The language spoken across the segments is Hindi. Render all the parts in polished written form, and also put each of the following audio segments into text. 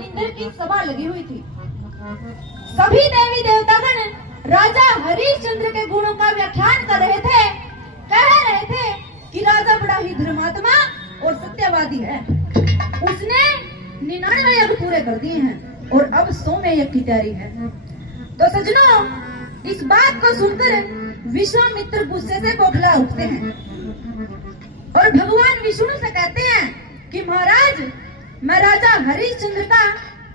इंद्र की सभा लगी हुई थी। सभी देवी देवतागण राजा हरिश्चंद्र के गुणों का व्याख्यान कर रहे थे। कह रहे थे कि राजा बड़ा ही धर्मात्मा और सत्यवादी है। उसने 99 यज्ञ पूरे कर दिए हैं और अब 100वें यज्ञ की तैयारी है। तो सज्जनों, इस बात को सुनकर विश्वामित्र गुस्से से बौखला उठते हैं और भगवान विष्णु से कहते हैं कि महाराज, मैं राजा हरिश्चंद्र का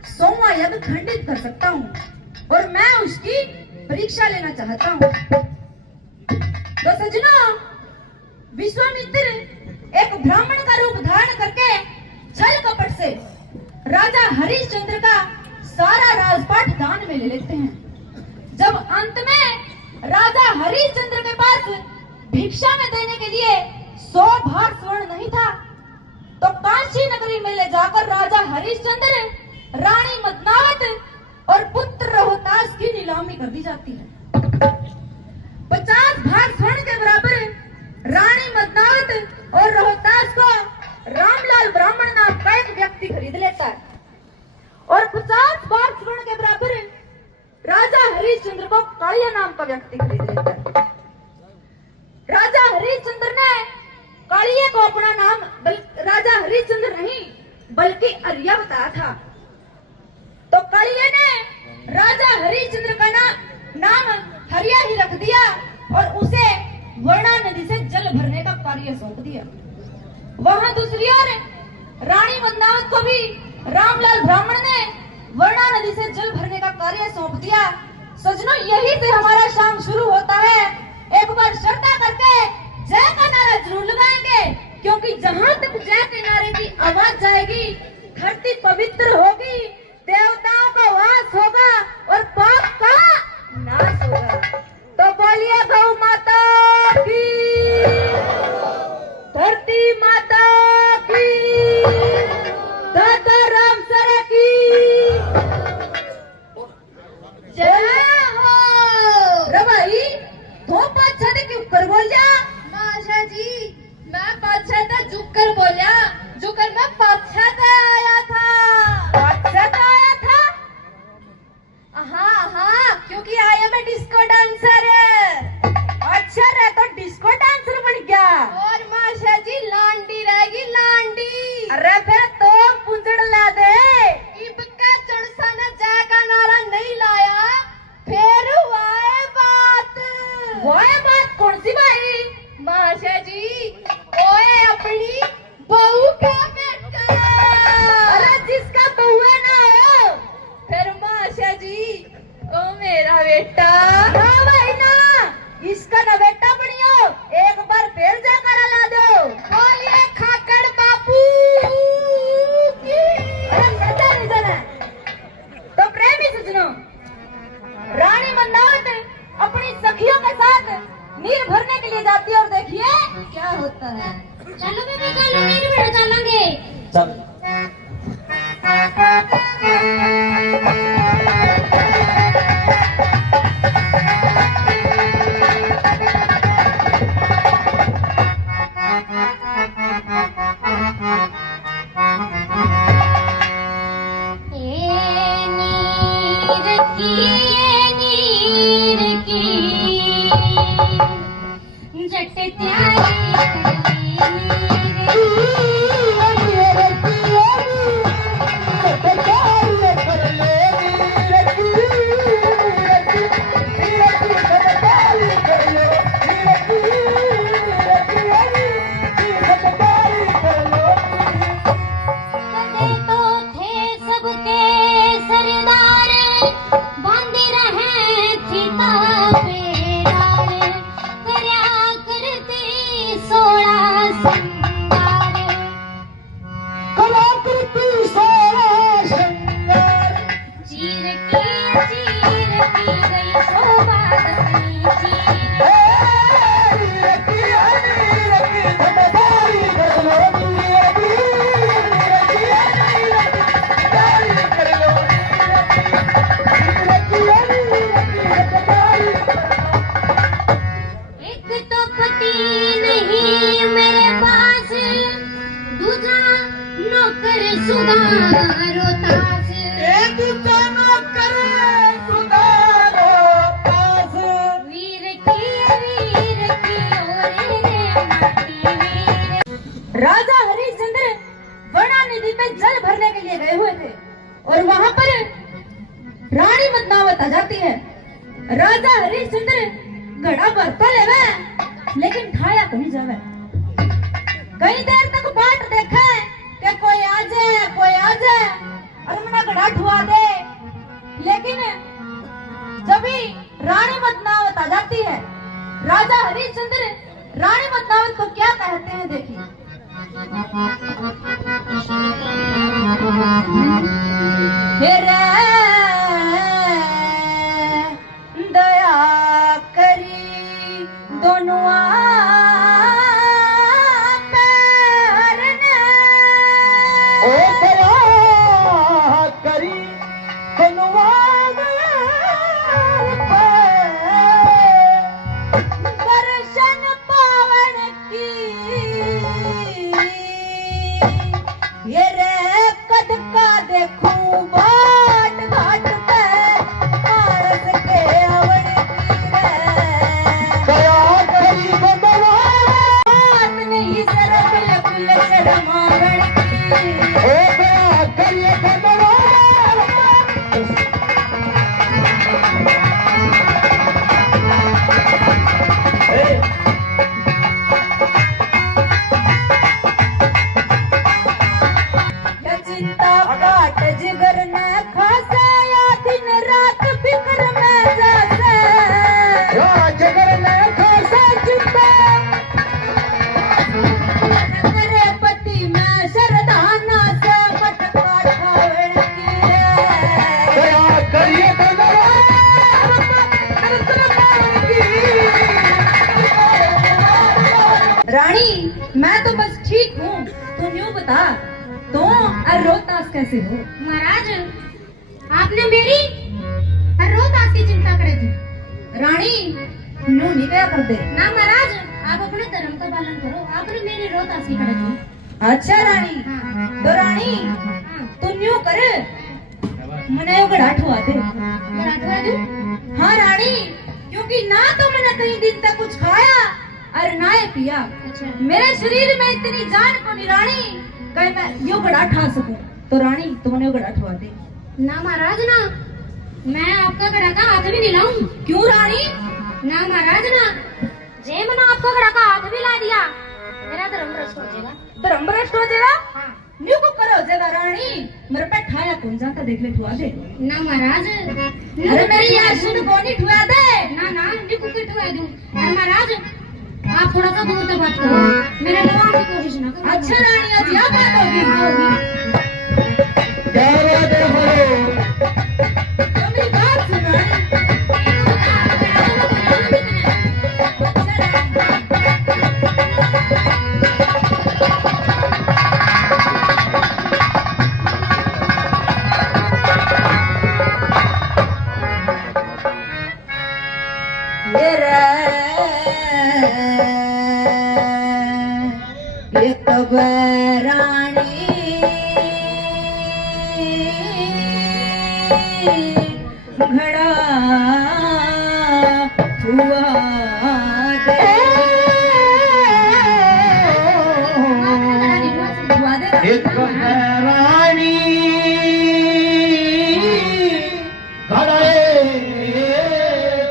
100वां यज्ञ खंडित कर सकता हूँ और मैं उसकी परीक्षा लेना चाहता हूँ। तो सज्जनों, विश्वामित्र एक ब्राह्मण का रूप धारण करके छल कपट से राजा हरिश्चंद्र का सारा राजपाट दान में ले लेते हैं। जब अंत में राजा हरिश्चंद्र के पास भिक्षा में देने के लिए 100 भार स्वर्ण नहीं था, तो काशी नगरी में ले जाकर राजा हरिश्चंद्र, रानी मदनावत और पुत्र रोहतास की नीलामी कर दी जाती है। 50 भार स्वर्ण के बराबर रानी मदनावत और रोहतास को रामलाल ब्राह्मण नाम का एक व्यक्ति खरीद लेता है और 50 भार स्वर्ण के बराबर राजा हरिश्चंद्र को कालिया नाम का व्यक्ति खरीद लेता है। राजा हरिश्चंद्र ने कालिया को अपना नाम राजा हरिश्चंद्र नहीं बल्कि आर्या बताया था। तो कालिया ने राजा हरिश्चंद्र का नाम हरिया ही रख दिया और उसे वर्णा नदी से जल भरने का कार्य सौंप दिया। वहां दूसरी ओर रानी मदनावत को भी रामलाल ब्राह्मण ने वर्णा नदी से जल भरने का कार्य सौंप दिया। सजनों, यही से हमारा शाम शुरू होता है। एक बार श्रद्धा करके जय का नारा जरूर लगाएंगे, क्योंकि जहां तक जय के नारे की आवाज जाएगी, धरती पवित्र होगी, देवताओं का वास होगा और पाप का नाश होगा। तो बोलिए गौ माता की, धरती माता की, दादा राम सर की जय हो। रवाई दो पाछा दे क्यों कर बोलिया? माशा जी, मैं पाछा था झुककर बोलिया, झुककर मैं पाछा था आया था। पाछा का आया था? हाँ हाँ, क्योंकि आया मैं डिस्को डांसर। अच्छा रे, तो डिस्को डांसर बन गया। और माशा जी लांडी रहेगी, लांडी। अरे फिर तो पुंजड़ ला दे। इबका चढ़सा ने जय का नारा नहीं लाया, फिर हुआ है बात। वो है बात कौन सी भाई? माशा जी, ओए अपनी बहू का बेटा। अरे जिसका बहुआ ना हो। फिर माशा जी, ओ मेरा बेटा। ना भाई ना, इसका ना बेटा बनियो, एक बार फिर जाकर ला दो। बोलिए खाकड़ बापू की। अरे मजा नहीं जाना। तो प्रेमी सज्जनों, रानी मदनावत अपनी सखियों के साथ नीर भरने के लिए जाती है और देखिए क्या होता है। चलो बेबे, चलो नीर भर चलेंगे। चल। करते और वहां पर रानी मदनावत आ जाती है। राजा हरिश्चंद्र घड़ा भर तो लेवे लेकिन खाया कहीं जावे। कई देर तक बाट देखे कि कोई आ जाए और मना घड़ा ठुआ दे, लेकिन जब ही रानी मदनावत आ जाती है, राजा हरिश्चंद्र रानी मदनावत को क्या कहते हैं देखिए। दया करी दोनों रानी, मैं तो बस ठीक हूँ, तुम यूँ बता तो रोहतास कैसे हो? महाराज आपने मेरी रोहतास की चिंता करे थी। रानी यूँ नहीं क्या कर दे ना महाराज, आप अपने धर्म का पालन करो, आपने मेरी रोहतास की करे थी। अच्छा रानी, हाँ। तो रानी तुम यूँ कर मने यो गड़ा ठुआ दे। गड़ा ठुआ दूं? हाँ रानी, क्योंकि ना तो मैंने कई दिन तक कुछ खाया और ना ही पिया। अच्छा। मेरे शरीर में इतनी जान को नहीं रानी कहीं मैं यो गड़ा ठा सकूं। तो रानी तुमने यो गड़ा ठुआ दे। ना महाराज ना, मैं आपका घड़ा का हाथ भी नहीं लाऊं। क्यों रानी? ना महाराज ना, जे मैंने आपका घड़ा का हाथ भी ला दिया मेरा धर्म भ्रष्ट हो जाएगा। धर्म भ्रष्ट हो जाएगा? हाँ। न्यू को करो जगह रानी, मेरे पे ठाया कौन जाता देख ले ठुआ दे। ना महाराज, अरे मेरी याद सुन कौन ठुआ दे। ना ना न्यू को ठुआ दूं। अरे महाराज आप थोड़ा सा दूर से बात करो, मेरे लगाने की कोशिश ना करो। अच्छा रानी, आज यहाँ बात होगी। क्या बात है भाई? तो मेरी बात सुन रानी। घड़ा हुआ एक रानी घड़े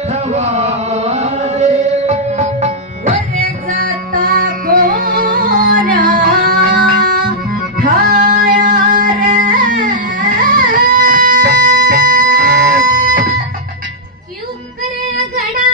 ठवारे वरे जाता कोना ठाया रे क्यों करे घड़ा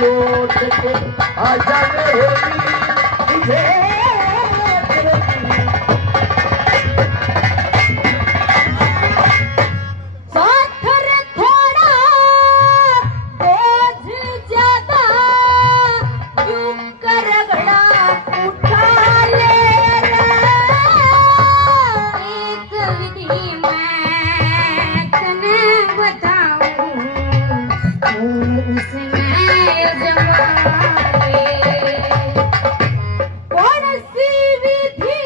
लौट के आजा मेरी तुझे साथर थोड़ा बोझ ज्यादा क्यों कर रगड़ा उठा ले एक विधि मैं तने बताऊं उसमें जमावे कौन सी विधि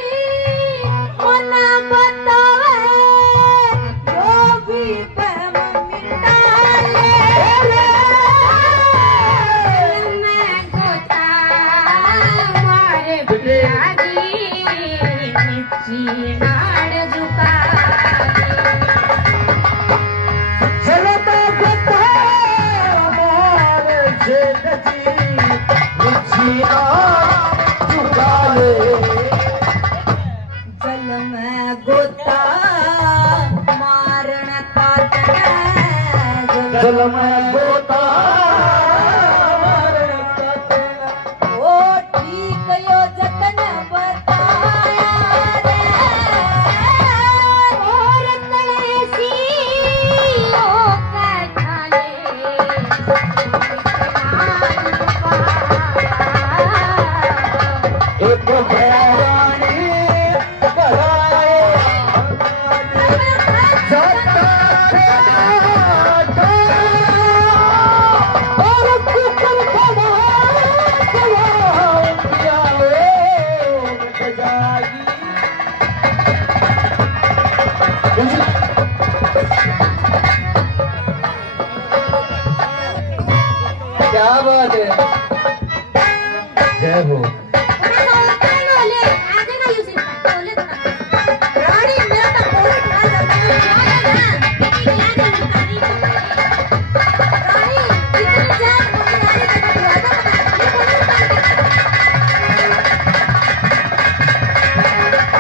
मना बतावे जो भी बहम मिटा ले मैं गोता मारे प्यारी नीची नाड़ झुका चलता बता मारे से नची मुझिया चुका ले जल में गोता मारण का चल मैं गोता ओ ठीक यो जतन बताया रे और तड़सी ओ कथा ले एक भैरानी कराए जाता और कुकर खड़ा क्या बात है जय हो रानी मेरा तो पूरा ख्याल रखना है रानी इतनी जान मुझे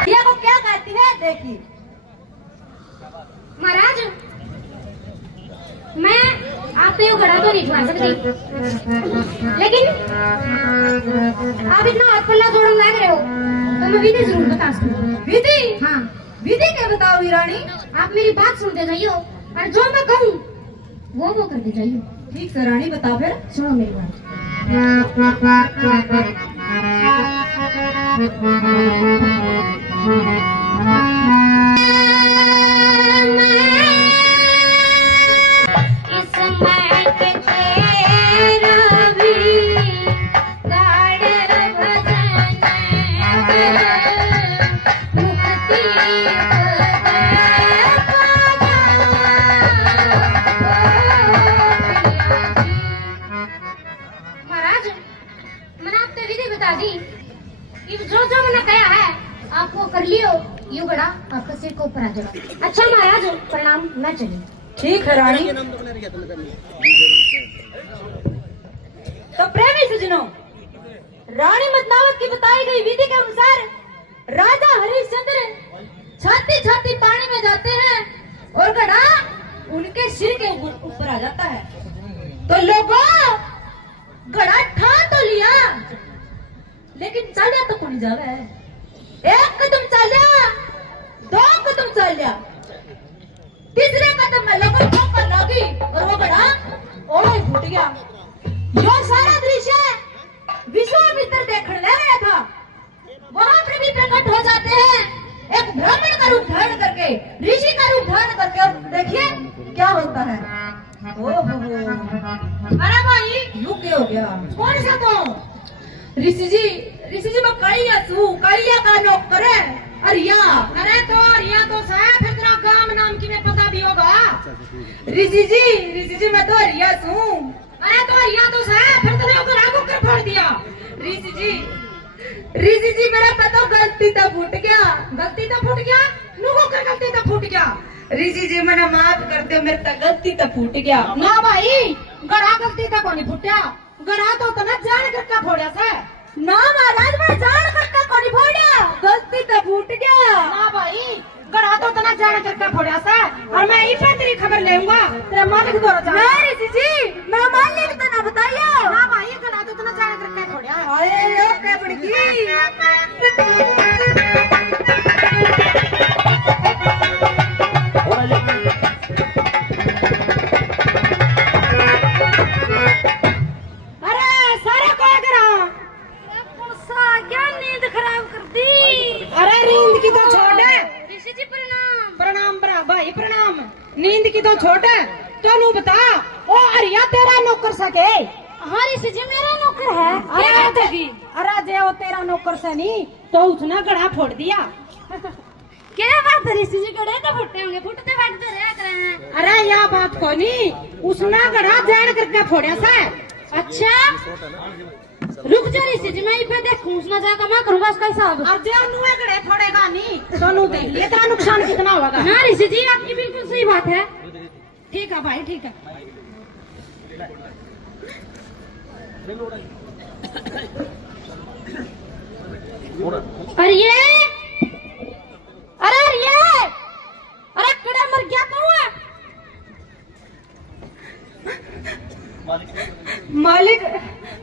ये को क्या कहती है देखिए महाराज मैं आपसे यो घड़ा तो नहीं छुआ सकती लेकिन आप इतना हाथ पल्ला जोड़न लग रहे हो तो मैं विधि जरूर बता सकूं विधि हाँ विधि क्या बताओ रानी आप मेरी बात सुनते जाइयो और जो मैं कहूँ वो करते जाइयो ठीक से रानी बता फिर सुनो मेरी बात इस मैं के तेरा भी गाड़ भजन मुक्ति महाराज मैंने आपसे विधि बता दी कि जो जो मैंने कहा है आपको कर लियो यू बड़ा आपका सिर को ऊपर आ जाएगा अच्छा महाराज प्रणाम मैं चली ठीक है रानी तो प्रेमी सजनों रानी मदनावत की बताई गई विधि के अनुसार राजा हरिश्चंद्र छाती छाती पानी में जाते हैं और घड़ा उनके सिर के ऊपर आ जाता है तो लोगों घड़ा ठान तो लिया लेकिन चलिया तो कौन जावे एक कदम चलिया दो कदम चलिया तीसरे कदम में लोगों को पर लगी और वो घड़ा ओए फूट गया यो सारा दृश्य विश्वामित्र देखने ले रहा था वहां पर भी प्रकट हो जाते हैं एक ब्राह्मण का रूप धारण करके ऋषि का रूप धारण करके और देखिए क्या होता है ओहो अरे भाई यू क्या हो गया कौन सा तो ऋषि जी मैं कड़िया का नौकर है अरिया अरे तो अरिया तो साहब फिर तेरा गांव नाम की में पता भी होगा ऋषि जी मैं तो अरिया हूँ अरे तो अरिया तो साहब फिर तेरे ऊपर आगू कर फोड़ दिया ऋषि जी मेरा पता गलती तो फूट गया नुगो कर गलती तो फूट गया ऋषि जी मैंने माफ करते हो मेरे तक गलती तो फूट गया ना भाई गड़ा गलती तो कोनी फूटा गड़ा तो तना जान करके फोड़ा से ना महाराज मैं जान करके कोनी फोड़ा गलती तो फूट गया ना भाई गड़ा तो तना जान करके फोड़ा से और मैं ई पे तेरी खबर लेऊंगा तेरा मालिक दौरा जा ऋषि जी मैं मालिक तो ना बताइए ना भाई है तनु बता ओ अरिया तेरा नौकर सके हाँ ऋषि जी मेरा नौकर है अरे जे वो तेरा नौकर से नहीं तो उसने गड़ा फोड़ दिया क्या बात है ऋषि जी गड़े तो फुटते होंगे फुटते बैठते रह करे हैं अरे यह बात को नहीं उसने गड़ा जान करके फोड़ा सा अच्छा रुक जा ऋषि जी मैं इधर देखूं उसने जाकर मैं करूंगा उसका हिसाब और जे नुए गड़े फोड़ेगा नहीं सोनू देख लिए तेरा नुकसान कितना होगा हाँ ऋषि जी आपकी बिल्कुल सही बात है ठीक है भाई ठीक है अरे ये अरे कड़ा मर गया तू है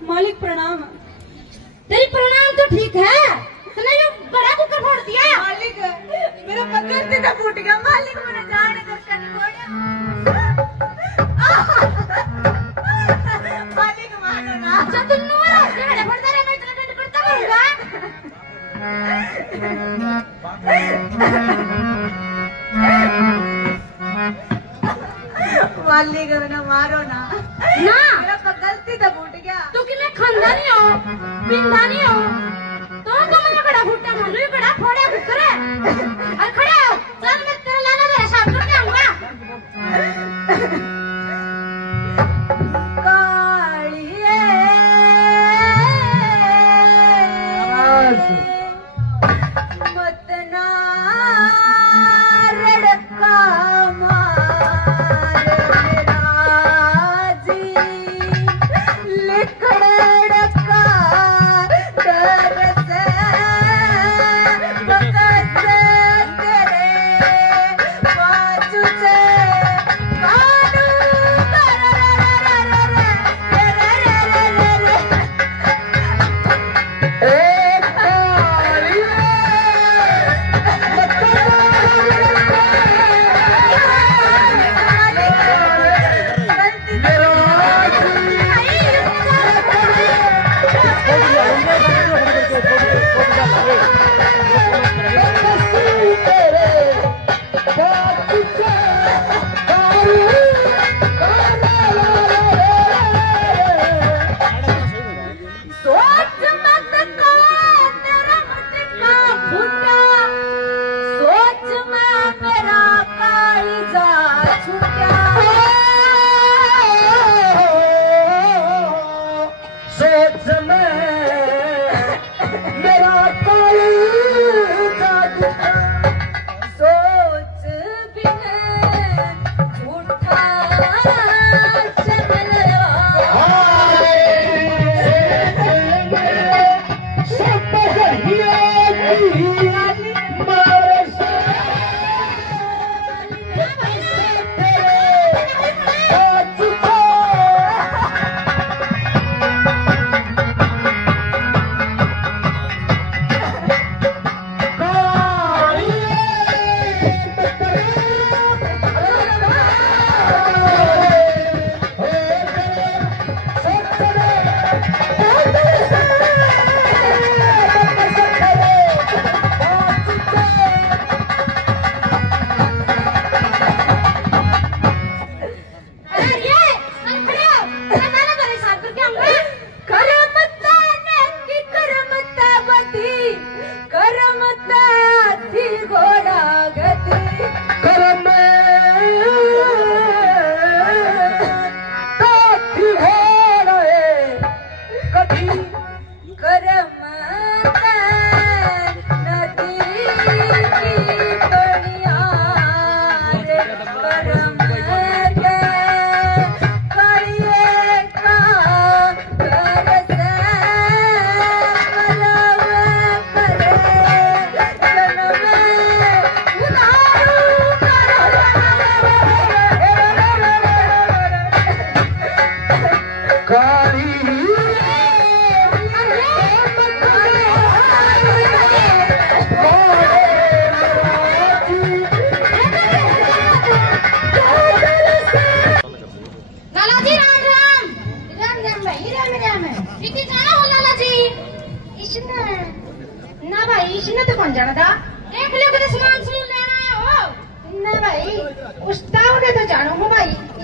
मालिक प्रणाम तेरी प्रणाम तो ठीक है तूने जो बड़ा कुकर फोड़ दिया मालिक मेरा पकड़ से तो फूट गया मालिक मेरा जान करके फोड़ा मालिक मारो ना अच्छा तुम नो झगड़े फोड़ता रहे मैं इतना डंड करता रहूंगा मालिक मेरा मारो ना ना मेरा गलती तो फूट गया तू कि मैं खानदानी हो पिंडानी हो तो मैंने बड़ा फुट्टा मालूम है बड़ा फोड़ा कुकर है और खड़े हो चल मैं तेरा लाना मेरा साफ करके आऊंगा मतना रड़का मार राजी लिखड़का दर से बकस तेरे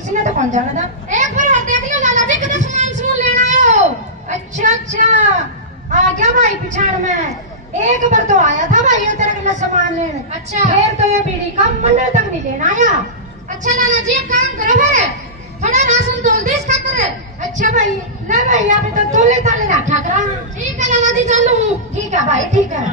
इसने तो कौन जाना था। एक बार और देख लो लाला जी कितना सामान लेना आयो। अच्छा आ गया भाई पिछाड़ में। एक बार तो आया था भाई तेरे के लिए सामान लेने। अच्छा फिर तो ये बीड़ी का मंडल तक नहीं लेना आया। अच्छा लाला जी एक काम करो फिर थोड़ा राशन तोल दे इसका कर। अच्छा भाई ले भाई यहाँ पे तो तोले ताले रखा करा। ठीक है लाला जी चलूं। ठीक है भाई ठीक है।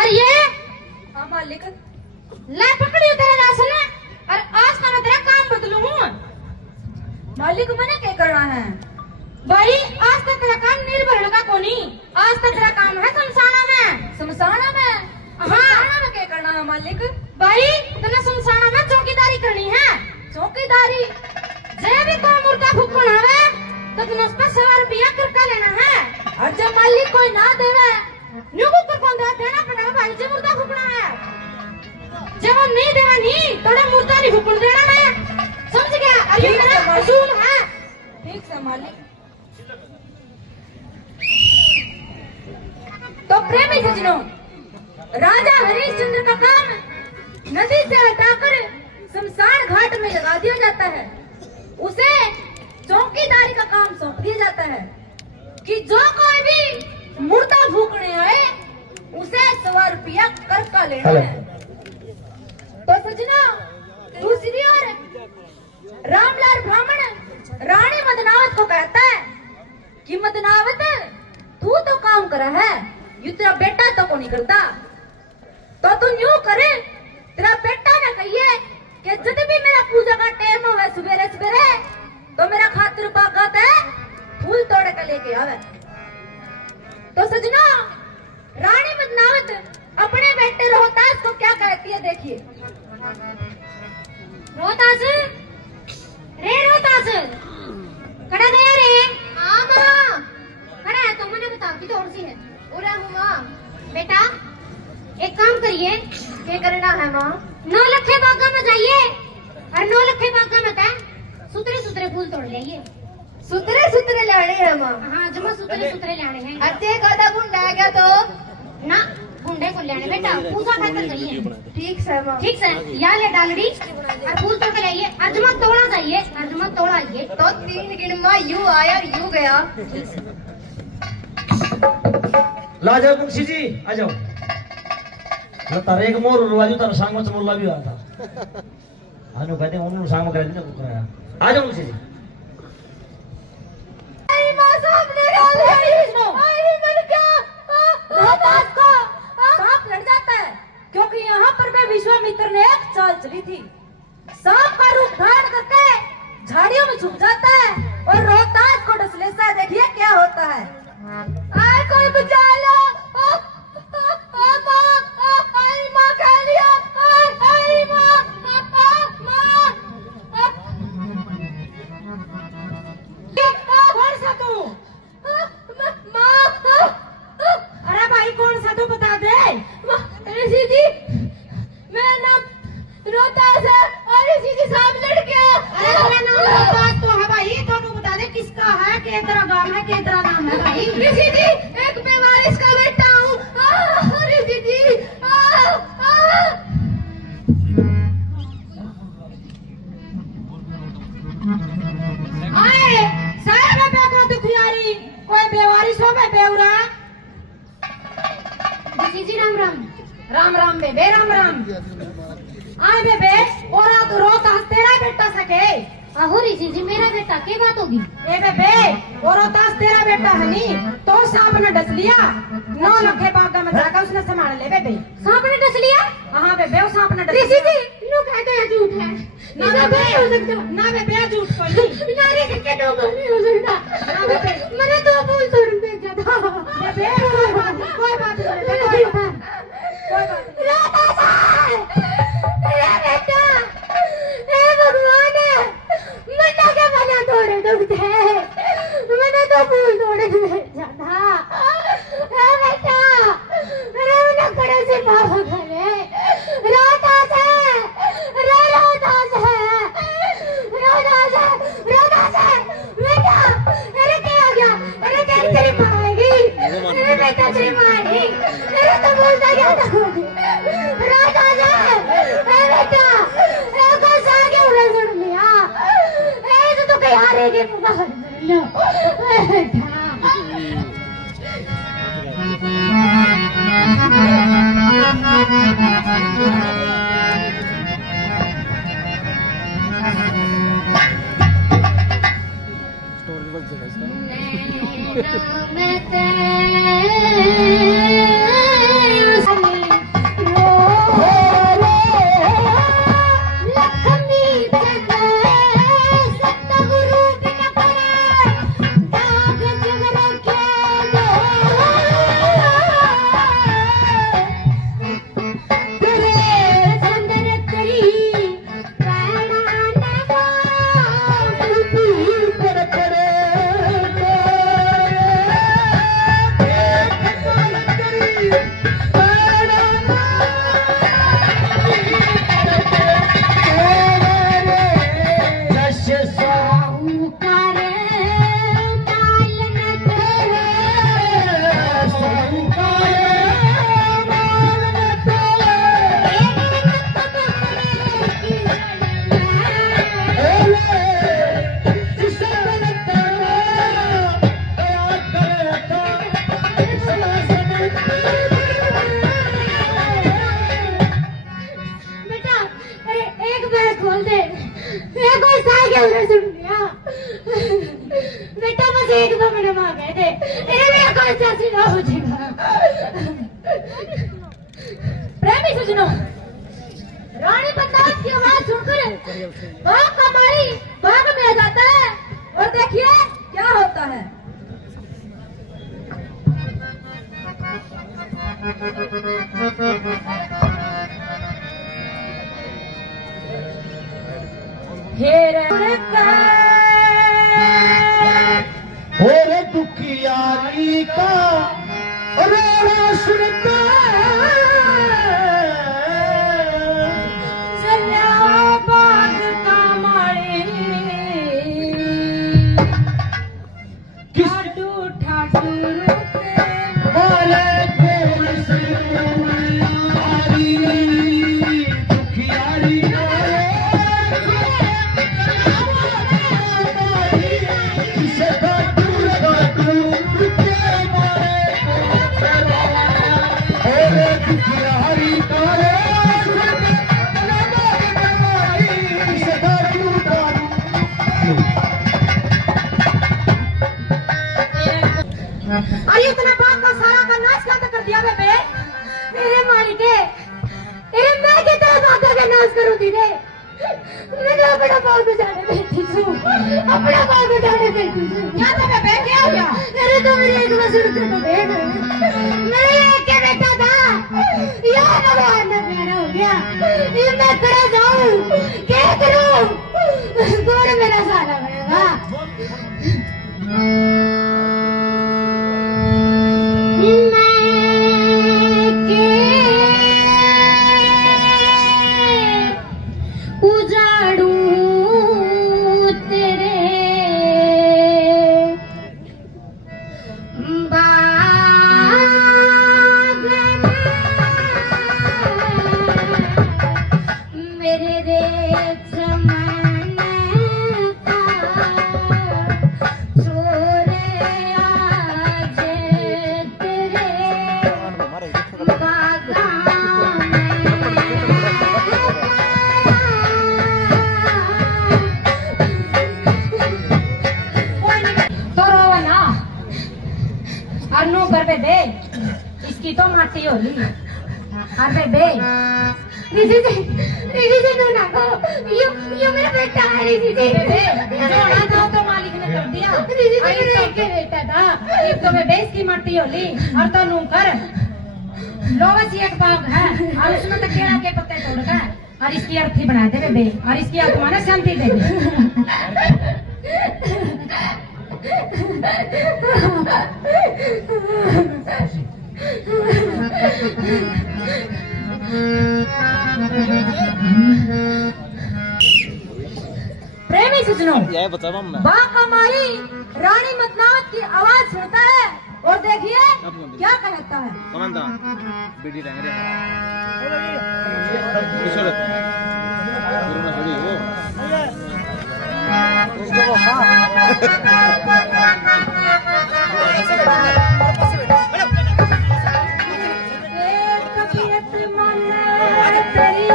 अरे ये हाँ मालिक। ले पकड़ियो तेरे राशन और आज का मैं तेरा काम बदलूं। मालिक मैंने क्या करना है? भाई आज तक तेरा काम निर्भर लगा कोनी। आज तक तेरा काम है शमशाना में। शमशाना में? हाँ शमशाना में क्या करना है मालिक? भाई तने शमशाना में चौकीदारी करनी है। चौकीदारी? जे भी कोई मुर्दा फूकना है तो तने उस पर 100 रुपया करका लेना है। और जब मालिक कोई ना देवे न्यूको कर कौन देना पड़ेगा भाई जे मुर्दा फूकना है। जब हम नहीं देना नहीं तो मुर्दा नहीं फूकन देना मैं। समझ गया? अरे ये मेरा असूल है। ठीक से मालिक। तो प्रेमी सज्जनों, राजा हरिश्चंद्र का काम नदी से हटाकर शमशान घाट में लगा दिया जाता है। उसे चौकीदारी का काम सौंप दिया जाता है कि जो कोई भी मुर्दा फूकने आए उसे 100 रुपया कर का लेना है। तो सज्जनों, दूसरी ओर रामलाल ब्राह्मण रानी मदनावत को कहता है कि मदनावत तू तो काम करा है, यू तेरा बेटा तो को नहीं करता। तो तू यूं करे, तेरा बेटा ना कहिए कि जब भी मेरा पूजा का टाइम हो सवेरे सवेरे तो मेरा खातिर बागत है फूल तोड़ के लेके आवे। तो सजना रानी मदनावत अपने बेटे रोहतास को क्या कहती है देखिए। रोहतास रे रोहतास कड़ा गया रे। हाँ माँ कड़ा है तो मुझे बता की और सी है। उरे हूँ माँ। बेटा एक काम करिए। क्या करना है माँ? 9 लखे बागा में जाइए और 9 लखे बागा में क्या सुतरे सुतरे फूल तोड़ लाइए। सुतरे सुतरे लाने हैं माँ? हाँ जमा सुतरे सुतरे लाने हैं। अच्छे कदा गुंडा है क्या तो? ना गुंडे को लाने बेटा पूजा खातर करिए। ठीक है माँ। ठीक है या ले डालड़ी और फूल तोड़ के लाइए। अर्जुमत तोड़ा चाहिए। अर्जुमत तोड़ा आइए तो 3 गिन में यू आया और यू गया। ला जाओ मुंशी जी आ जाओ। तारे एक मोर रुवाजू तारा सांग में चमोला भी आया था। आनो कहते हैं उन्होंने सांग में करा दी ना कराया। आ जाओ मुंशी जी। आई माँ सांप ने खा लिया। आई मर गया। रोहतास को सांप लड़ जाता है क्योंकि यहाँ पर मैं विश्वामित्र ने एक चाल चली थी। सांप का रूप धारण करके झाड़ियों में छुप जाता है और रोहतास को डस लेता है। देखिए क्या होता है। आए कोई बचा लो। आई माँ खा लिया। आई माँ। कौन सा तू? अरे भाई कौन सा तू बता दे। ऋषि जी मेरा नाम रोहतास है और ऋषि जी सांप लड़ गया। अरे मेरा नाम रोहतास तो है भाई। तो तू बता दे किसका है, केतरा गांव है, केतरा नाम है भाई। ऋषि जी एक मैं वारिस का बेटा हूँ। ऋषि जी आए सारे बेटा को दुखियारी कोई बेवारिस हो बे बेउरा। जी राम राम। राम राम बेबे राम राम। आए बेबे और तो रोहतास तेरा बेटा सके। आहो ऋषि जी मेरा बेटा क्या बात होगी? ए बेबे और रोहतास तेरा बेटा है नी तो सांप ने डस लिया। 9 लखे बागा में जाकर उसने संभाल ले बेबे। सांप ने डस लिया? हाँ बेबे वो सांप ने डस ऋषि लिया। जी लोग कहते हैं झूठ है। ना बेबे हो सकता ना बेबे झूठ कोई नहीं। ना ऋषि के लोग नहीं हो सकता। ना बेबे मैंने तो फूल तोड़ भेजा था। बेबे कोई बात नहीं कोई बात नहीं कोई बात नहीं। मेरा बेटा हे भगवान मना के मना तोड़े दुखते मैंने तो फूल तोड़े भेजा था। हे बेटा अरे मना करे से बाबा करे रोहतास है रे रोहतास है रोहतास है रोहतास है बेटा। अरे क्या हो गया? अरे तेरी माँ आएगी। अरे बेटा तेरी माँ आएगी। अरे तो बोलता क्या था? सुनो, रानी पद्मावत की आवाज सुनकर बाघ का मारी बाघ में आ जाता है और देखिए क्या होता है। हेर और दुखियारी का रोना सुनता चला बाघ का मारे ठाटू ठाटू बोले कौन सी दुखियारी अरे इतना बाप का सारा का नाश कर दिया बे मेरे मालिक है, अरे मैं कितना बाघ का नाश करूं धीरे, मैंने अपना बाघ बचाने बैठी हूँ, अपना बाघ बचाने बैठी हूँ। क्या तो बे क्या हो गया? अरे तो मेरी एक मसूर से तो देख मेरे एक के बेटा था, यार भगवान ने प्यारा हो गया, ये मैं खड़ा जाऊं क्या करूं, गोर मेरा सारा बनेगा। बे इसकी तो माटी होली। अरे बे ऋषि जी तो ना को यो मेरा बेटा है ऋषि जी। जोड़ा था तो मालिक ने कर दिया। ऋषि जी मेरा एक के बेटा था। एक तो बे इसकी माटी होली और तो नू कर लोवस एक बाग है और उसमें तो केला के पत्ते तोड़कर और इसकी अर्थी बना दे बे और इसकी आत्मा ने शांति दे दे। प्रेमी सजनों, बाघ हमारी रानी मदनावत की आवाज सुनता है और देखिए क्या कहता है। तबीयत मन तेरी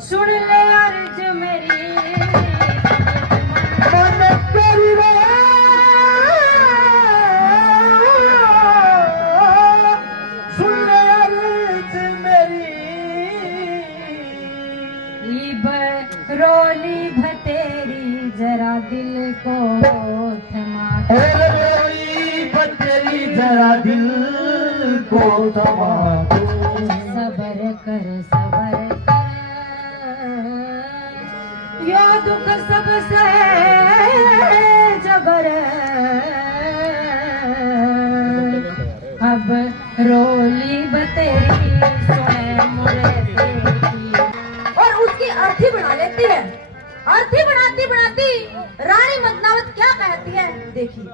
सुन ले अर्ज मेरी रोली भतेरी जरा दिल को थमा रोली भतेरी जरा दिल को थमा सबर कर यो दुख सबसे जबर अब रोली बतेरी सुने मुरे देखी। और उसकी अर्थी बना लेती है। अर्थी बनाती बनाती रानी मदनावत क्या कहती है देखिए।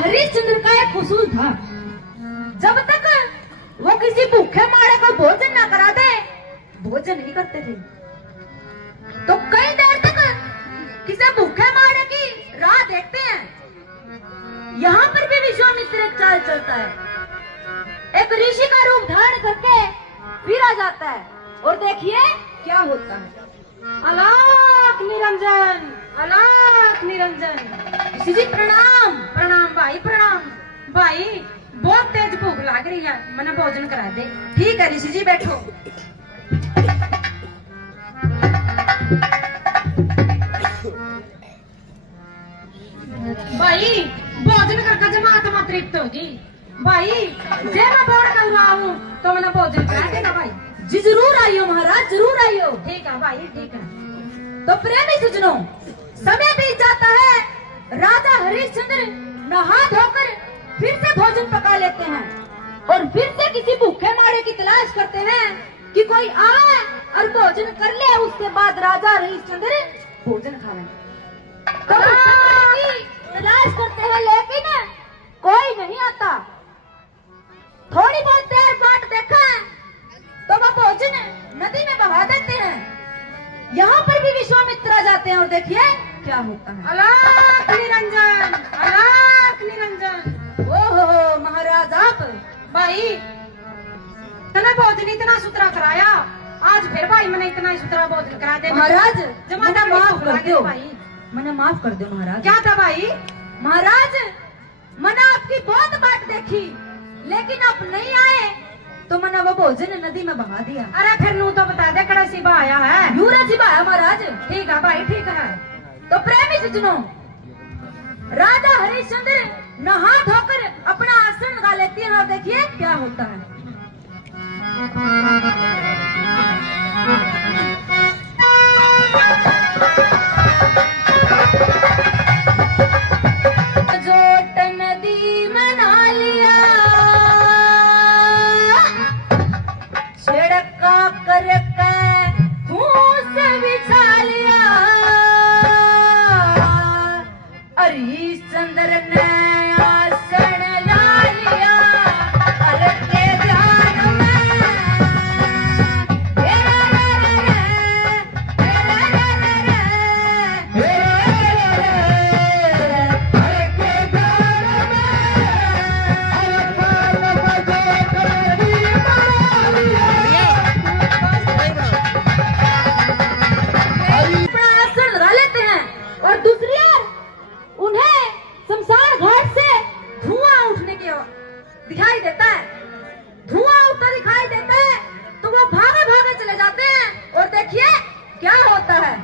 हरिश्चंद्र का एक उसूल था जब तक वो किसी भूखे मारे को भोजन ना करा दे भोजन नहीं करते थे। तो कई देर तक किसी भूखे मारे की राह देखते हैं। यहाँ पर भी विश्वामित्र एक चाल चलता है, एक ऋषि का रूप धारण करके फिर आ जाता है और देखिए क्या होता है। अलाख निरंजन, अलाख निरंजन। ऋषि जी प्रणाम। प्रणाम भाई, प्रणाम भाई। बहुत तेज भूख लग रही है, मैंने भोजन करा दे। ठीक है ऋषि जी बैठो। भाई भोजन करके जब आत्मा तृप्त होगी भाई, जे मैं बोर्ड करवा हूँ तो मैंने भोजन करा देगा भाई। जी जरूर आइयो महाराज, जरूर आइयो। ठीक है भाई, ठीक है। तो प्रेमी सुजनों, समय बीत जाता है। राजा हरिश्चंद्र नहा धोकर फिर से भोजन पका लेते हैं और फिर से किसी भूखे मारे की तलाश करते हैं कि कोई आए और भोजन कर ले। उसके बाद राजा हरिश्चंद्र भोजन खा लें। तो भूखे मारे की तलाश करते हैं लेकिन कोई नहीं आता। थोड़ी बहुत देर बाद देखा तो वह भोजन नदी में बहा देते हैं। यहाँ पर भी विश्वामित्र आ जाते हैं और देखिए क्या होता है। अलाख निरंजन, अलाख निरंजन। ओहो महाराज आप भाई तने भोजन इतना सुथरा कराया, आज फिर भाई मैंने इतना ही सुथरा भोजन करा दे। महाराज जमाना मने माफ कर दो भाई। मने माफ कर दो महाराज। क्या था भाई? महाराज मैंने आपकी बहुत बात देखी लेकिन आप नहीं आए तो मैंने वो भोजन नदी में बहा दिया। अरे फिर नू तो बता दे कड़ा सी आया है। यूरा बहाया महाराज। ठीक है भाई, ठीक है। तो प्रेमी सुजनों, राजा हरिश्चंद्र नहा धोकर अपना आसन लगा लेते हैं और देखिए क्या होता है। जोट नदी मना लिया, छिड़का करके फूस बिछा लिया। हरिश्चंद्र ने आसन ला लिया करके ध्यान में। अपना आसन लगा लेते हैं और दूसरी ओर उन्हें शमशान घाट से धुआं उठने की दिखाई देता है। धुआं उठता दिखाई देता है तो वो भागे भागे चले जाते हैं और देखिए क्या होता है।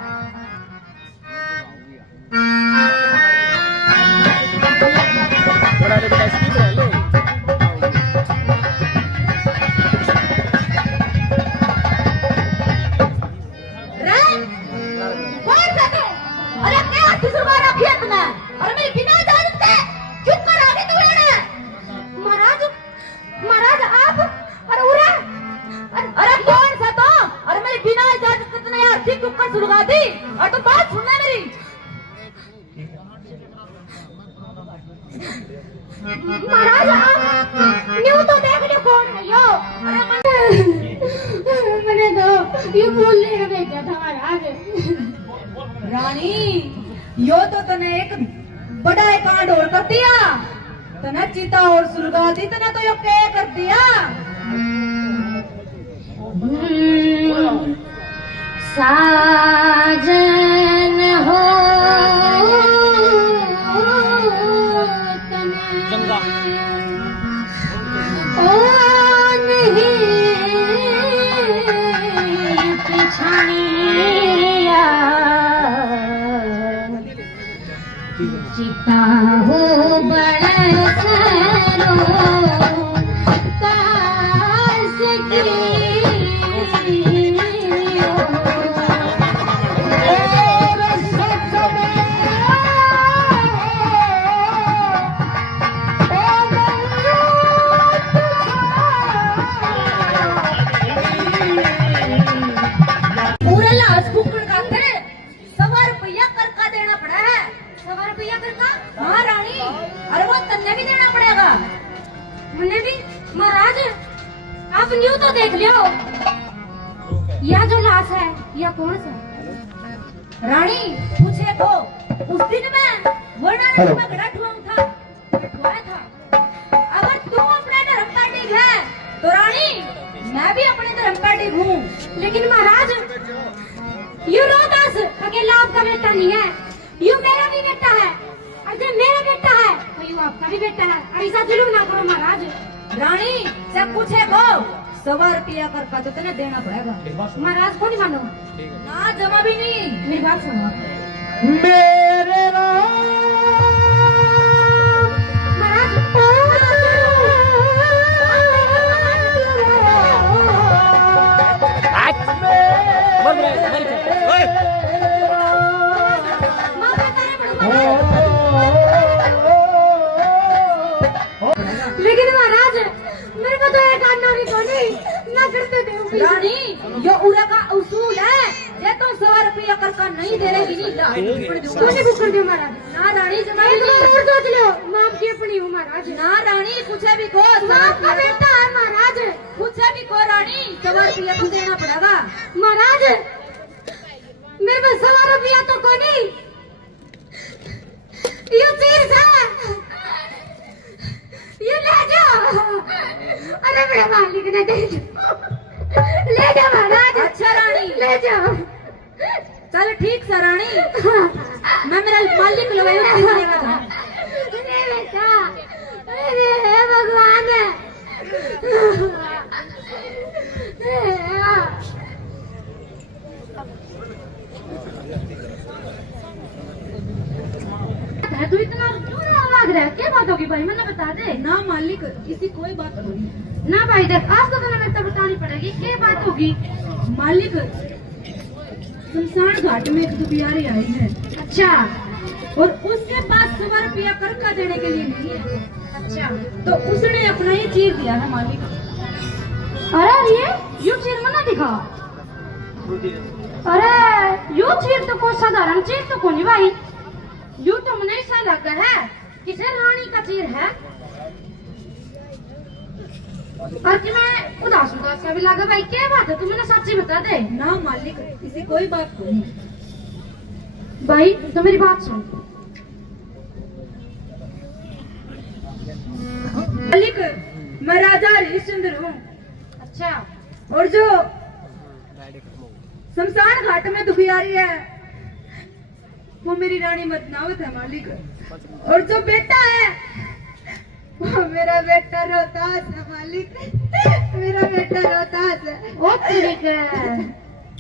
रे, कौन सा तू? अरे क्या हाथी सुरवा रखी है तूने? अरे मेरी बिना इजाजत के चुप कर आगे तू लेने। महाराज, महाराज आप अरे उरे अरे कौन सा तो? अरे मेरी बिना इजाजत के तूने हाथी चुप कर सुलगा दी। और तो बात सुन ले मेरी। महाराज आप न्यू तो देख लियो कौन है यो। मैंने तो ये बोलने का देखा था महाराज। रानी यो तो तने एक बड़ा एक कांड और कर दिया। तने चीता और सुलगा दी। तने तो यो क्या कर दिया? साजन हो ओ नहीं पिछाड़िया चिता हो बड़े सरो तास पूरा लाश फूकड़ का थे। 100 रुपया कर का देना पड़ा है। 100 रुपया कर का? हाँ रानी महाराज आप न्यू तो देख लियो, यह जो लाश है यह कौन सा है? रानी पूछे को उस दिन में वर्णा में घड़ा ठुआऊं था, ठुआया था। अगर तू अपने धर्म का ठीक है तो रानी मैं भी अपने धर्म का ठीक हूँ। लेकिन महाराज यू रोहतास अकेला आपका बेटा नहीं है, यू मेरा भी बेटा है। अगर मेरा बेटा है तो यू आपका भी बेटा है। ऐसा जुल्म ना करो महाराज। रानी से पूछे को 100 रुपया कर का तो तेने देना पड़ेगा। महाराज को नहीं मानो, ना जमा भी नहीं। मेरी बात सुनो मेरे राम महाराज। लेकिन महाराज मेरे को तो एक आना भी को नहीं ना करते थे। रानी यो उरा का उसूल है, ये तो 100 रुपया कर का नहीं दे रही नहीं ला क्यों नहीं बुक कर दिया महाराज? ना रानी जमा एक नहीं। बार और सोच लो, मैं आपकी अपनी हूँ महाराज। ना रानी पूछे भी को मैं आपका बेटा है महाराज। पूछे भी को रानी 100 रुपया तो देना पड़ेगा। महाराज मेरे पास 100 रुपया तो को नहीं, ये चीज है, ये ले जाओ। अरे मेरे मालिक ने दे दो, ले जाओ महाराज। अच्छा रानी ले जाओ। चल ठीक सा रानी, मैं मेरा मालिक लगाई देगा था। अरे बेटा, अरे भगवान है। तू इतना क्यों भाग रहा है? क्या बात होगी भाई, मैंने बता दे ना मालिक किसी कोई बात नहीं। ना भाई। देख आज तो तुम्हें मेरे को बतानी पड़ेगी क्या बात होगी। मालिक शमशान घाट में एक दुबियारी आई है। अच्छा और उसके पास 100 रुपया कर्का देने के लिए नहीं है। अच्छा, तो उसने अपना ही चीर दिया है मालिक। अरे ये चीर मना दिखा। अरे यो चीर तो कोई साधारण चीर तो कोनी भाई, यू तो मुझे ऐसा लगा है किसी रानी का चीर है। और कि मैं उदास उदास का भी लगा भाई। क्या बात है, तू मैंने सच्ची बता दे। ना मालिक किसी कोई बात नहीं। भाई तो मेरी बात सुन। मालिक मैं राजा हरिश्चंद्र हूँ। अच्छा, और जो शमशान घाट में दुखियारी है वो मेरी रानी मतनावत है मालिक। और जो बेटा है वो मेरा बेटा रोहतास है मालिक। मेरा बेटा रोहतास है। ओ तेरी के।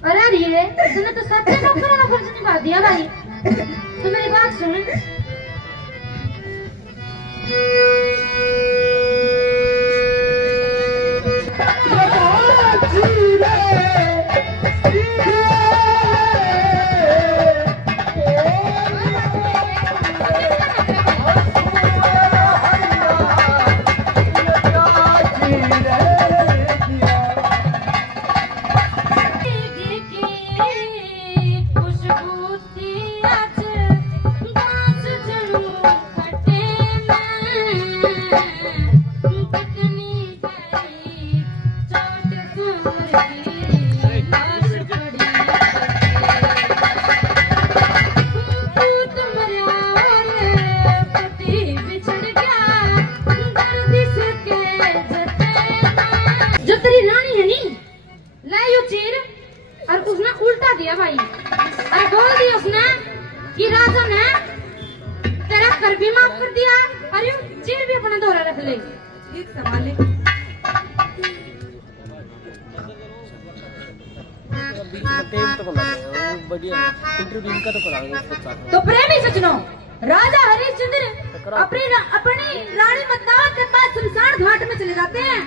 अरे ये तूने तो सच्चे नौकर ना फर्ज निभा दिया भाई। तो मेरी बात सुन। दिया भाई। अरे बोल दिया उसने कि राजा ने तेरा कर भी माफ कर दिया और यूं चीर भी अपना दोहरा रख ले। ठीक संभाले। तो प्रेमी सजनों, राजा हरिश्चंद्र अपनी रानी मतनावत के पास शमशान घाट में चले जाते हैं।